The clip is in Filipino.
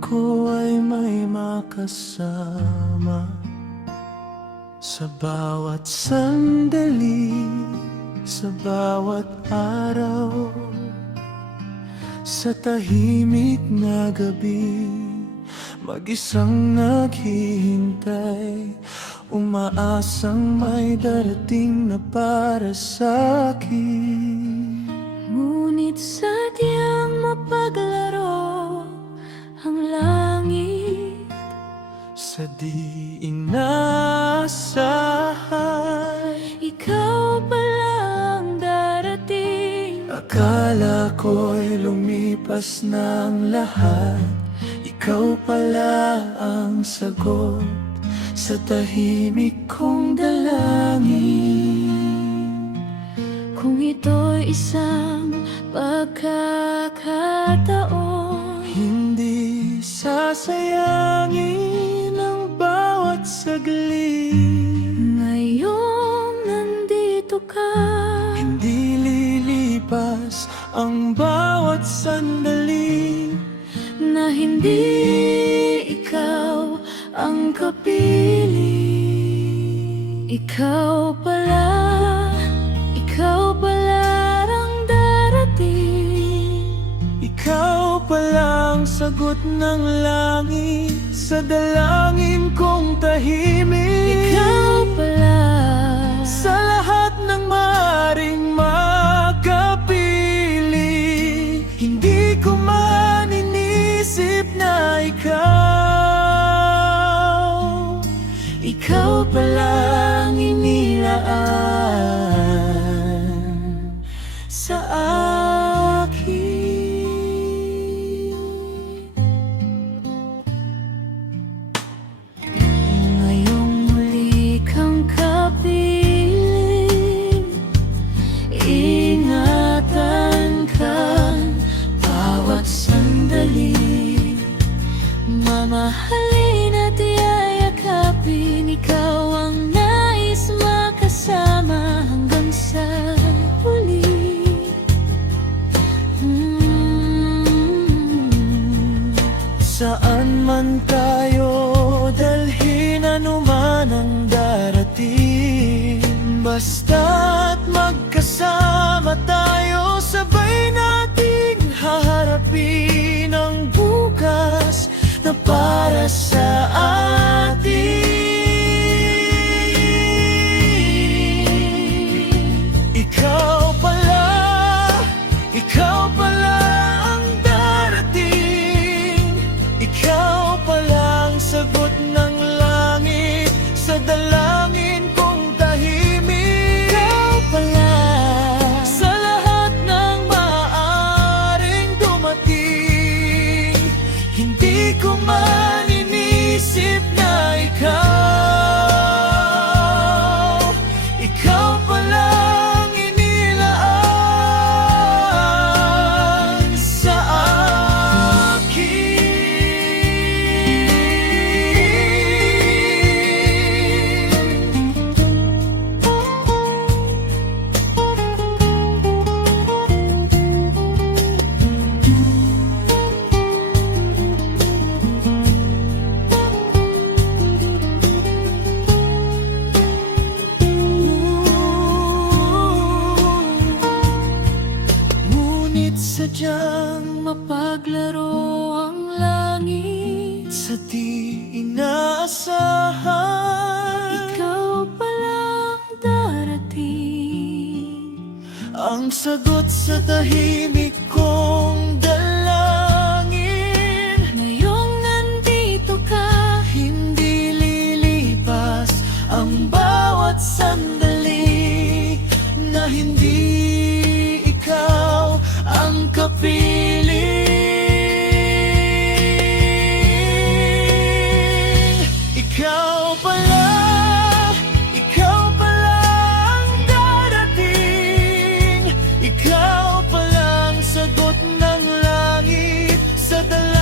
ko ay may makasama sa bawat sandali, sa bawat araw, sa tahimik na gabi, mag-isang naghihintay, umaasang may darating na para sa'kin. Ngunit sadyang mapaglaro ang langit Sa di inaasahan, ikaw pala ang darating. akala ko'y lumipas na ang lahat, ikaw pala ang sagot sa tahimik kong dalangin. Kung ito'y isang pagkakataon, Hindi sasayangin ang bawat saglit. ngayong nandito ka, Hindi lilipas ang bawat sandali na hindi ikaw ang kapili. Ikaw pala ang darating. Ikaw palang sagot ng langit sa dalangin kong tahimik. Ikaw pala Sa lahat ng maaaring makapili, hindi ko man inisip na ikaw palang inilaan sa akin. ngayong muli kang kapiling. Ingatan ka bawat sandali, mamahalin at yayakapin. Ikaw ang nais makasama hanggang sa huli. Saan man tayo dalhin, anuman ang darating, basta't magkasama tayo, sabay nating haharapin ang bukas na para sa atin. Ikaw pala ang darating. Ikaw pala ang sagot ng langit sa dalangin kong tahimik. Ikaw pala Sa lahat ng maaaring dumating, hindi ko man inisip na ikaw palang inilaan sa Ngunit sadyang mapaglaro ang langit. sa di inaasahan, Ikaw pala ang darating. ang sagot sa tahimik kong dalangin. Ngayong nandito ka, Hindi lilipas ang bawat sandali na hindi ikaw ang kapiling. Ikaw pala ang darating. Ikaw palang sagot ng langit sa dalangin